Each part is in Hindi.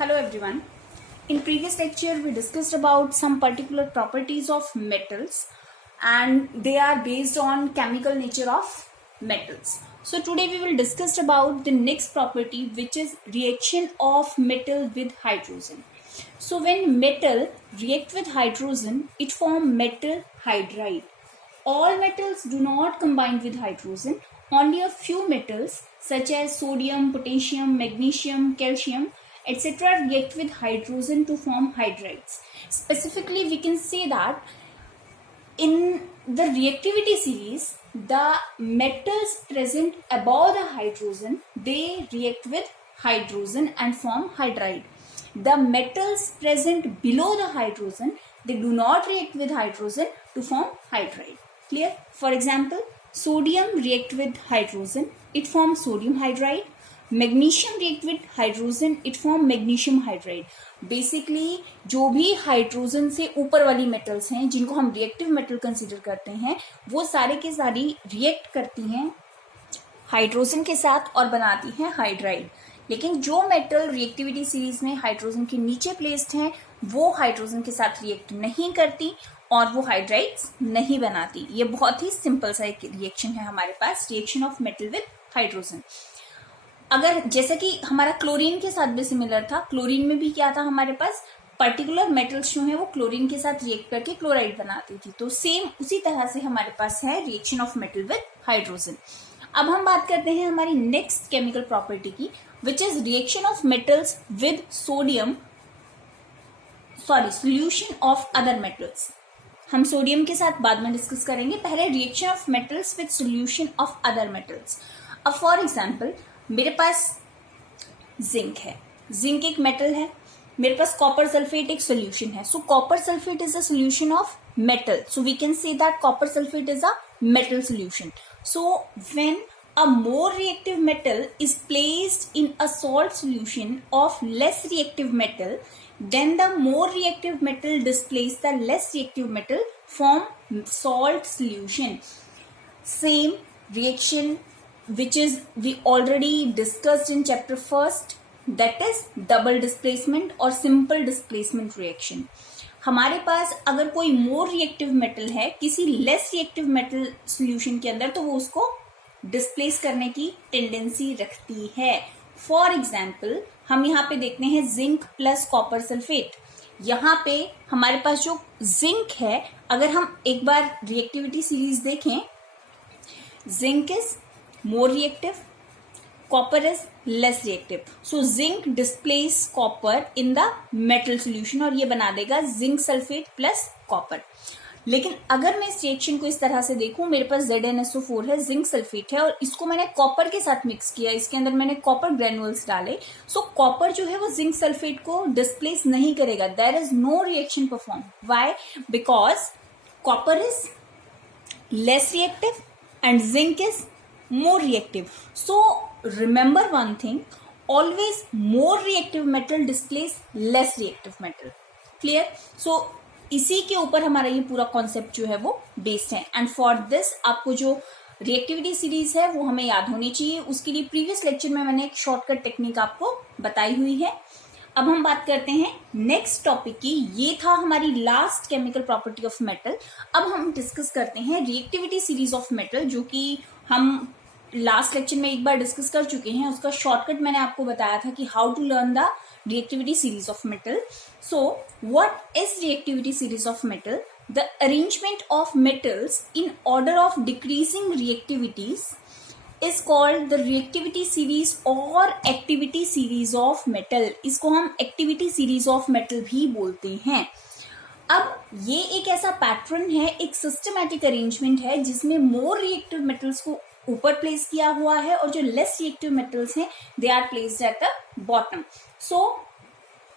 Hello everyone. In previous lecture we discussed about some particular properties of metals and they are based on chemical nature of metals. So today we will discuss about the next property, which is reaction of metal with hydrogen. So when metal react with hydrogen, it form metal hydride. All metals do not combine with hydrogen. Only a few metals such as sodium, potassium, magnesium, calcium, etc. react with hydrogen to form hydrides. Specifically, we can say that in the reactivity series, the metals present above the hydrogen, they react with hydrogen and form hydride. The metals present below the hydrogen, they do not react with hydrogen to form hydride. Clear? For example, sodium react with hydrogen, it forms sodium hydride. Magnesium react with hydrogen, it form magnesium hydride. Basically जो भी हाइड्रोजन से ऊपर वाली मेटल्स हैं जिनको हम रिएक्टिव मेटल कंसीडर करते हैं, वो सारे के सारी रिएक्ट करती हैं हाइड्रोजन के साथ और बनाती हैं हाइड्राइड. लेकिन जो मेटल रिएक्टिविटी सीरीज में हाइड्रोजन के नीचे प्लेस्ड हैं, वो हाइड्रोजन के साथ रिएक्ट नहीं करती और वो हाइड्राइड्स नहीं बनाती. ये बहुत ही सिंपल सा एक रिएक्शन है हमारे पास, reaction of metal with hydrogen. अगर जैसा कि हमारा क्लोरीन के साथ भी सिमिलर था, क्लोरीन में भी क्या था, हमारे पास पर्टिकुलर मेटल्स जो है वो क्लोरीन के साथ रिएक्ट करके क्लोराइड बनाती थी. तो सेम उसी तरह से हमारे पास है reaction of metal with hydrogen. अब हम बात करते हैं हमारी नेक्स्ट केमिकल प्रॉपर्टी की, which is reaction of metals with solution of other metals. हम सोडियम के साथ बाद में डिस्कस करेंगे. पहले reaction of metals with solution of other metals. अब फॉर एग्जाम्पल मेरे पास जिंक है, जिंक एक मेटल है. मेरे पास कॉपर सल्फेट एक सोल्यूशन है. So copper sulphate is a solution of metal. So we can say that copper sulphate is a metal solution. So when a more reactive metal is placed in a salt solution of less reactive metal, then the more reactive metal displace the less reactive metal, form salt solution. Same reaction which is we already discussed in chapter first, that is double displacement or simple displacement reaction. हमारे पास अगर कोई मोर रिएक्टिव मेटल है किसी लेस रिएक्टिव मेटल सॉल्यूशन के अंदर, तो वो उसको डिस्प्लेस करने की टेंडेंसी रखती है. फॉर एग्जाम्पल हम यहाँ पे देखते हैं जिंक प्लस कॉपर सल्फेट. यहाँ पे हमारे पास जो जिंक है, अगर हम एक बार रिएक्टिविटी सीरीज देखें, zinc is more reactive, copper is less reactive. So zinc displace copper in the metal solution और ये बना देगा zinc sulfate plus copper. लेकिन अगर मैं इस रिएक्शन को इस तरह से देखूं, मेरे पास ZnSO4 है, जिंक सल्फेट है और इसको मैंने कॉपर के साथ मिक्स किया, इसके अंदर मैंने कॉपर ग्रेनुअल्स डाले. सो कॉपर जो है वो जिंक सल्फेट को डिस्प्लेस नहीं करेगा. There is no reaction perform. Why? Because copper is less reactive and zinc is more reactive. So remember one thing, always more reactive metal displace less reactive metal. Clear? So इसी के ऊपर हमारा ये पूरा कॉन्सेप्ट जो है वो बेस्ड है. एंड फॉर दिस आपको जो रिएक्टिविटी सीरीज है वो हमें याद होनी चाहिए. उसके लिए प्रीवियस लेक्चर में मैंने एक शॉर्टकट टेक्निक आपको बताई हुई है. अब हम बात करते हैं नेक्स्ट टॉपिक की. ये था हमारी last chemical property of metal. अब हम डिस्कस करते हैं रिएक्टिविटी सीरीज ऑफ मेटल, जो कि हम लास्ट लेक्चर में एक बार डिस्कस कर चुके हैं. उसका शॉर्टकट मैंने आपको बताया था कि how to learn the reactivity series of metal. So what is reactivity series of metal? The arrangement of metals in order of decreasing reactivities is called the reactivity series or activity series of metal. इसको हम activity series of metal भी बोलते हैं. अब ये एक ऐसा पैटर्न है, एक सिस्टमैटिक अरेंजमेंट है जिसमें मोर रिएक्टिव मेटल्स को ऊपर प्लेस किया हुआ है और जो लेस रिएक्टिव मेटल्स हैं they are placed at the bottom. So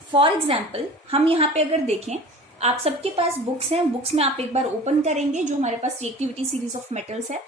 for example हम यहाँ पे अगर देखें, आप सबके पास बुक्स हैं, बुक्स में आप एक बार ओपन करेंगे जो हमारे पास रिएक्टिविटी सीरीज ऑफ मेटल्स है.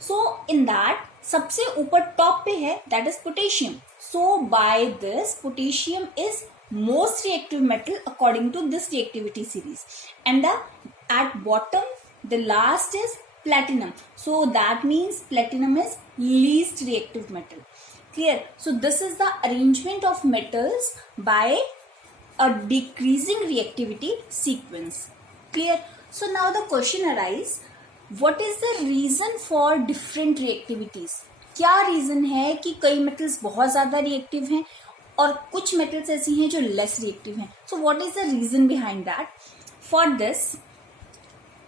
सो इन दैट सबसे ऊपर टॉप पे है that is potassium. So by this potassium is most reactive metal according to this reactivity series, and at bottom the last is platinum. So that means platinum is least reactive metal. Clear? So this is the arrangement of metals by a decreasing reactivity sequence. Clear? So now the question arises, what is the reason for different reactivities? क्या रीजन है कि कई मेटल्स बहुत ज्यादा रिएक्टिव हैं और कुछ मेटल्स ऐसी हैं जो लेस रिएक्टिव हैं? So what is the reason behind that? For this,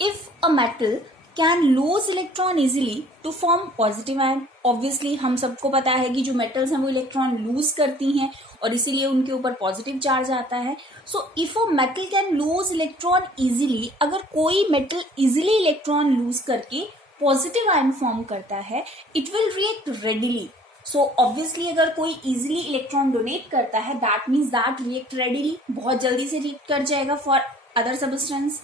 if a metal can lose electron easily to form positive ion, obviously हम सबको पता है कि जो metals हैं वो इलेक्ट्रॉन लूज करती हैं और इसीलिए उनके ऊपर पॉजिटिव चार्ज आता है. So if a metal can lose electron easily, अगर कोई metal easily इलेक्ट्रॉन लूज करके पॉजिटिव आयन फॉर्म करता है, it will react readily. So obviously अगर कोई easily इलेक्ट्रॉन डोनेट करता है, that means that react readily, बहुत जल्दी से रिएक्ट कर जाएगा for other substance.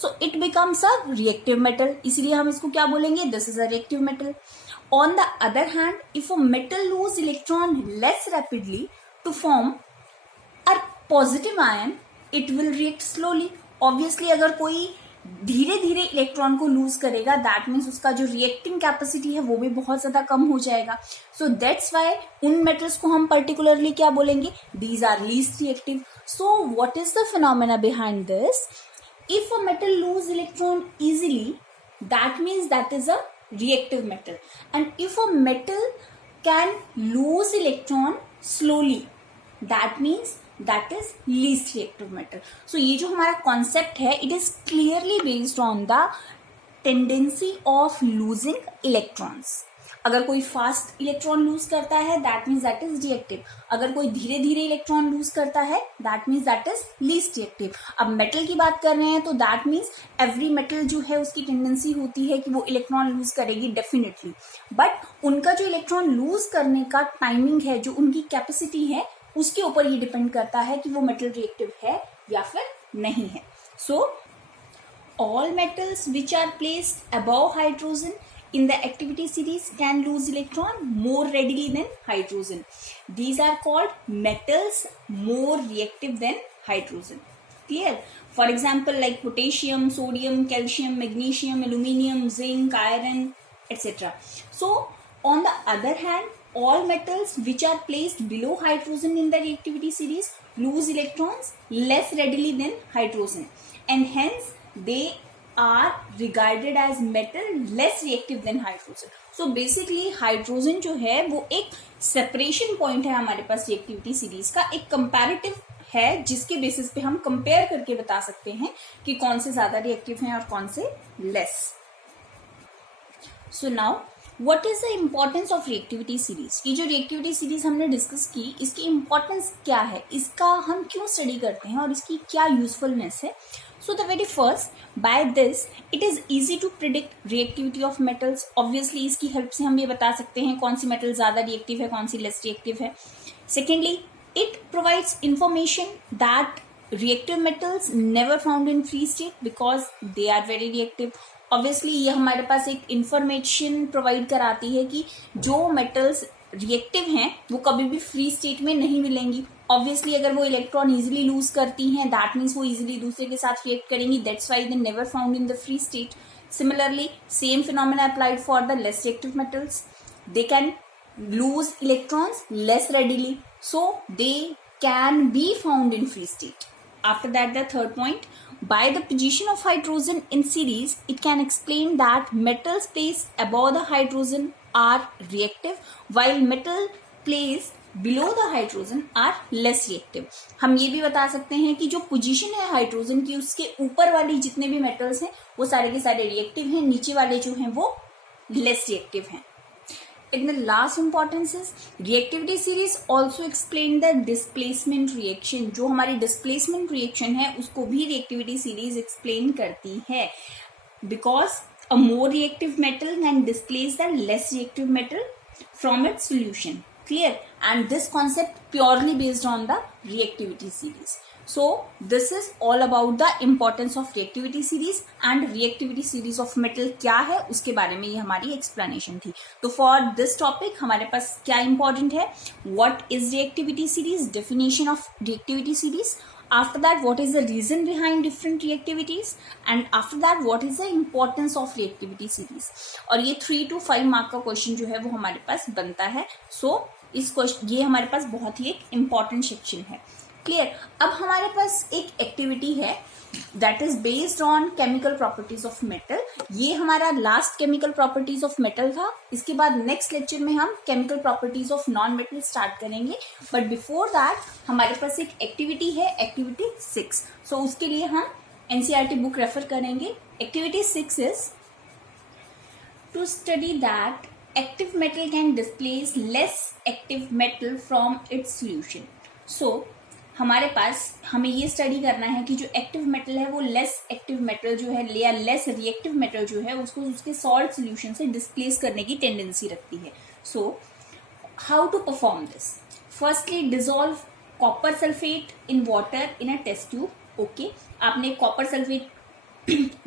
So it becomes a reactive metal. इसीलिए हम इसको क्या बोलेंगे? This is a reactive metal. On the other hand, if a metal lose electron less rapidly to form a positive ion, it will react slowly. Obviously अगर कोई धीरे धीरे इलेक्ट्रॉन को लूज करेगा, दैट मीन्स उसका जो रिएक्टिंग कैपेसिटी है वो भी बहुत ज्यादा कम हो जाएगा. सो दैट्स वाई उन मेटल्स को हम पर्टिकुलरली क्या बोलेंगे? These are least reactive. So what is the phenomena behind this? If a metal lose electron easily, that means that is a reactive metal. And if a metal can lose electron slowly, that means that is least reactive metal. So ये जो हमारा concept है, it is clearly based on the tendency of losing electrons. अगर कोई फास्ट इलेक्ट्रॉन लूज करता है, that means that is reactive. अगर कोई धीरे धीरे इलेक्ट्रॉन लूज करता है, that means that is least reactive. अब मेटल की बात कर रहे हैं तो दैट मीन्स एवरी मेटल जो है उसकी टेंडेंसी होती है कि वो इलेक्ट्रॉन लूज करेगी डेफिनेटली, बट उनका जो इलेक्ट्रॉन लूज करने का टाइमिंग है, जो उनकी कैपेसिटी है, उसके ऊपर ये डिपेंड करता है कि वो मेटल रिएक्टिव है या फिर नहीं है. So all metals which are placed above hydrogen in the activity series can lose electron more readily than hydrogen. These are called metals more reactive than hydrogen. Clear? For example, like potassium, sodium, calcium, magnesium, aluminium, zinc, iron, etc. So on the other hand, all metals which are placed below hydrogen in the reactivity series lose electrons less readily than hydrogen, and hence they are regarded as metal less reactive than hydrogen. So basically hydrogen जो है वो एक separation point है हमारे पास reactivity series का, एक comparative है जिसके बेसिस पे हम कंपेयर करके बता सकते हैं कि कौन से ज्यादा रिएक्टिव हैं और कौन से less. So now what is the importance of reactivity series? ये जो रिएक्टिविटी सीरीज हमने डिस्कस की, इसकी इम्पोर्टेंस क्या है, इसका हम क्यों स्टडी करते हैं और इसकी क्या यूजफुलनेस है? So the very first, by this it is easy to predict reactivity of metals. Obviously इसकी हेल्प से हम ये बता सकते हैं कौन सी मेटल ज्यादा रिएक्टिव है, कौन सी लेस रिएक्टिव है. Secondly, it provides information that reactive metals never found in free state because they are very reactive. Obviously ये हमारे पास एक इंफॉर्मेशन प्रोवाइड कराती है कि जो मेटल्स रिएक्टिव हैं वो कभी भी फ्री स्टेट में नहीं मिलेंगी. ऑब्वियसली अगर वो इलेक्ट्रॉन इजीली लूज करती हैं, दैट मीन्स वो इजीली दूसरे के साथ रिएक्ट करेंगी, that's why they never found in the free state. Similarly same phenomena applied for the less reactive metals. They can lose electrons less readily, so they can be found in free state. After that, the third point, by the position of hydrogen in series, it can explain that metals placed above the hydrogen are reactive, while metal placed below the hydrogen are less reactive. हम ये भी बता सकते हैं कि जो पोजीशन है हाइड्रोजन की, उसके ऊपर वाली जितने भी मेटल्स हैं वो सारे के सारे रिएक्टिव हैं, नीचे वाले जो हैं वो लेस रिएक्टिव हैं. In the last importance is reactivity series also explain the displacement reaction. जो हमारी displacement reaction है उसको भी reactivity series explain करती है, because a more reactive metal can displace the less reactive metal from its solution. Clear? And this concept purely based on the reactivity series. So this is all about the importance of reactivity series, and reactivity series of metal क्या है उसके बारे में ये हमारी explanation थी. तो for this topic हमारे पास क्या important है? What is reactivity series? Definition of reactivity series. after that what is the reason behind different reactivities, and after that what is the importance of reactivity series. और ये 3 to 5 मार्क का क्वेश्चन जो है वो हमारे पास बनता है. सो इस क्वेश्चन ये हमारे पास बहुत ही एक इम्पॉर्टेंट सेक्शन है. क्लियर. अब हमारे पास एक एक्टिविटी है that is based on chemical properties of metal. ये हमारा last chemical properties of metal था. इसके बाद नेक्स्ट लेक्चर में हम chemical properties of non metal start करेंगे. बट बिफोर दैट हमारे पास एक एक्टिविटी है, एक्टिविटी 6. सो उसके लिए हम एनसीईआरटी बुक रेफर करेंगे. Activity 6 is to study that active metal can displace less active metal from its solution. So हमारे पास हमें ये स्टडी करना है कि जो एक्टिव मेटल है वो लेस एक्टिव मेटल जो है या लेस रिएक्टिव मेटल जो है उसको उसके सॉल्ट सॉल्यूशन से डिस्प्लेस करने की टेंडेंसी रखती है. So how to perform this. Firstly dissolve copper sulphate in water in a test tube. Okay, आपने कॉपर सल्फेट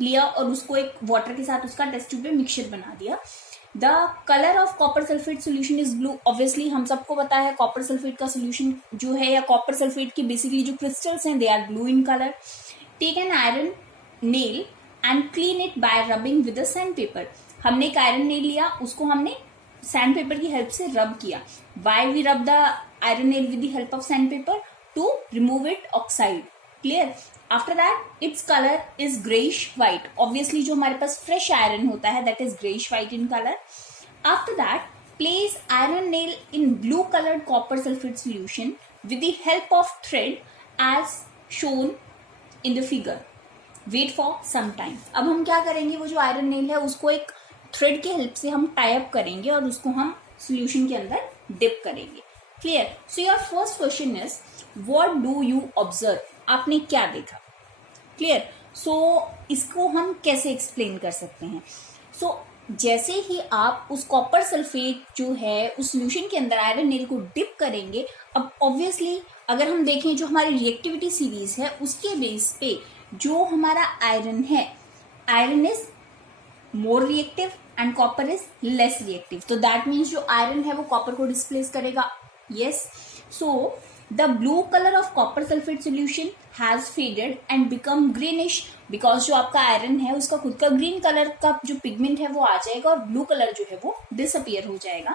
लिया और उसको एक वाटर के साथ उसका टेस्ट ट्यूब में मिक्सचर बना दिया. The colour of copper sulphate solution is blue. Obviously हम सबको पता है कॉपर सल्फेट का सोल्यूशन जो है या कॉपर सल्फेट की बेसिकली जो क्रिस्टल्स हैं they are blue in colour. Take an iron nail and clean it by rubbing with a sandpaper. हमने एक आयरन नेल लिया, उसको हमने सैंड पेपर की हेल्प से रब किया. Why we rub the iron nail with the help of sandpaper? To remove it oxide. Clear. After that its colour is greyish white. Obviously जो हमारे पास फ्रेश आयरन होता है that is greyish white in colour. After that place iron nail in blue coloured copper sulphate solution with the help of thread as shown in the figure. Wait for some time. अब हम क्या करेंगे, वो जो आयरन नेल है उसको एक थ्रेड की हेल्प से हम टाई अप करेंगे और उसको हम सोल्यूशन के अंदर डिप करेंगे. Clear. So your first question is what do you observe. आपने क्या देखा. क्लियर. सो इसको हम कैसे एक्सप्लेन कर सकते हैं. सो जैसे ही आप उस कॉपर सल्फेट जो है उस सोल्यूशन के अंदर आयरन नेल को डिप करेंगे, अब ऑब्वियसली अगर हम देखें जो हमारी रिएक्टिविटी सीरीज है उसके बेस पे जो हमारा आयरन है, iron is more reactive and copper is less reactive. तो दैट मीन्स जो आयरन है वो कॉपर को डिस्प्लेस करेगा. Yes. So the blue color of copper sulfate solution has faded and become greenish because जो आपका आयरन है उसका खुद का ग्रीन कलर का जो पिगमेंट है वो आ जाएगा और ब्लू कलर जो है वो डिसअपियर हो जाएगा.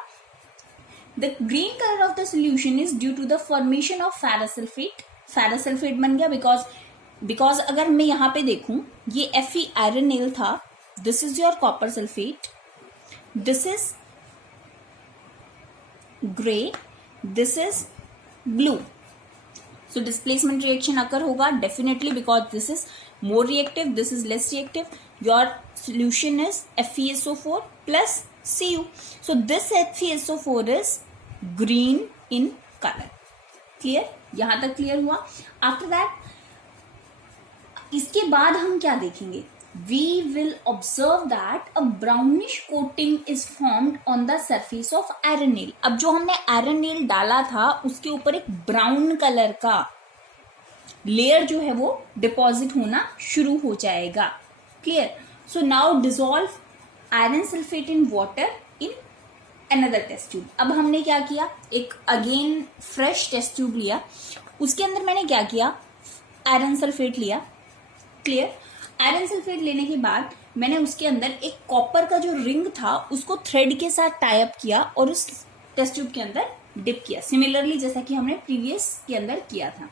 The green color of the solution is due to the formation of ferrous sulfate. ferrous sulfate बन गया because अगर मैं यहाँ पे देखूं ये Fe आयरन नेल था. This is your copper sulfate. This is gray. This is blue. So displacement reaction occur होगा definitely because this is more reactive, this is less reactive. Your solution is FeSO4 plus Cu. So this FeSO4 is green in color. Clear? यहाँ तक clear हुआ. After that इसके बाद हम क्या देखेंगे. We will observe that a brownish coating is formed on the surface of iron nail. अब जो हमने आयरन नेल डाला था उसके ऊपर एक ब्राउन कलर का लेयर जो है वो डिपॉजिट होना शुरू हो जाएगा. Clear. So now dissolve iron sulphate in water in another test tube. अब हमने क्या किया, एक अगेन फ्रेश टेस्ट ट्यूब लिया, उसके अंदर मैंने क्या किया, आयरन सल्फेट लिया. क्लियर. आयरन सल्फेट लेने के बाद मैंने उसके अंदर एक कॉपर का जो रिंग था उसको थ्रेड के साथ टाई अप किया और उस टेस्ट ट्यूब के अंदर डिप किया. सिमिलरली जैसा कि हमने प्रीवियस के अंदर किया था.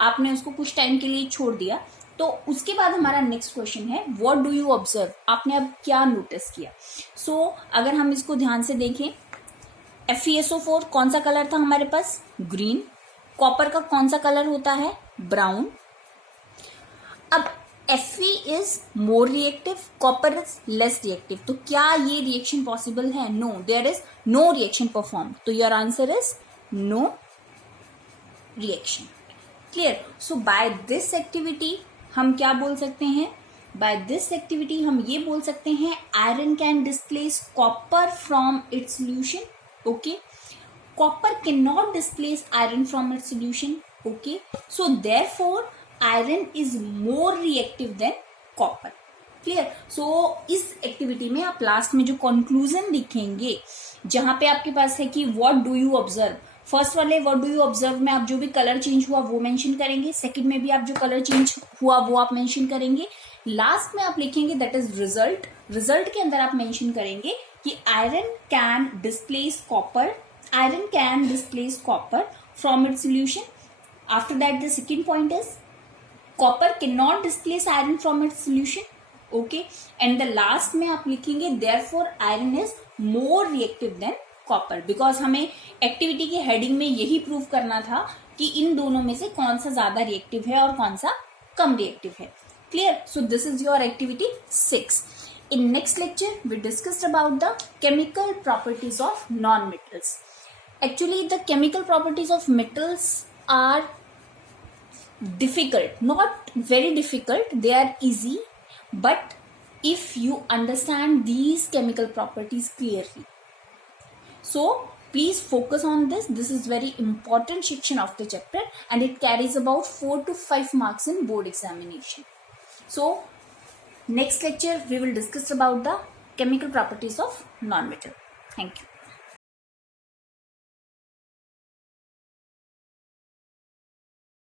आपने उसको कुछ टाइम के लिए छोड़ दिया. तो उसके बाद हमारा नेक्स्ट क्वेश्चन है व्हाट डू यू ऑब्जर्व. आपने अब क्या नोटिस किया. सो अगर हम इसको ध्यान से देखें, FeSO4 कौन सा कलर था हमारे पास, ग्रीन. कॉपर का कौन सा कलर होता है, ब्राउन. अब Fe is more reactive, copper is less reactive. तो क्या ये रिएक्शन पॉसिबल है? No, there is no reaction performed. तो your answer is no reaction. Clear? So by this activity हम क्या बोल सकते हैं? By this activity हम ये बोल सकते हैं iron can displace copper from its solution. Okay? Copper cannot displace iron from its solution. Okay? So therefore iron is more reactive than copper. Clear. So इस एक्टिविटी में आप लास्ट में जो कंक्लूजन लिखेंगे जहां पे आपके पास है कि what do you observe, first वाले व्हाट डू यू ऑब्जर्व में आप जो भी कलर चेंज हुआ वो मेंशन करेंगे, सेकंड में भी आप जो कलर चेंज हुआ वो आप मेंशन करेंगे, लास्ट में आप लिखेंगे दैट इज रिजल्ट। रिजल्ट के अंदर आप मेंशन करेंगे कि iron can displace copper, iron can displace copper from its solution. After that the second point is copper can not displace iron from its solution, okay. And the last में आप लिखेंगे therefore iron is more reactive than copper, because हमें एक्टिविटी की हेडिंग में यही प्रूव करना था कि इन दोनों में से कौन सा ज्यादा रिएक्टिव है और कौन सा कम रिएक्टिव है। Clear? So this is your activity 6. In next lecture, we discussed about the chemical properties of non-metals. Actually, the chemical properties of metals are difficult, not very difficult, they are easy, but if you understand these chemical properties clearly. So, please focus on this. This is very important section of the chapter and it carries about 4 to 5 marks in board examination. So, next lecture we will discuss about the chemical properties of non-metal. Thank you.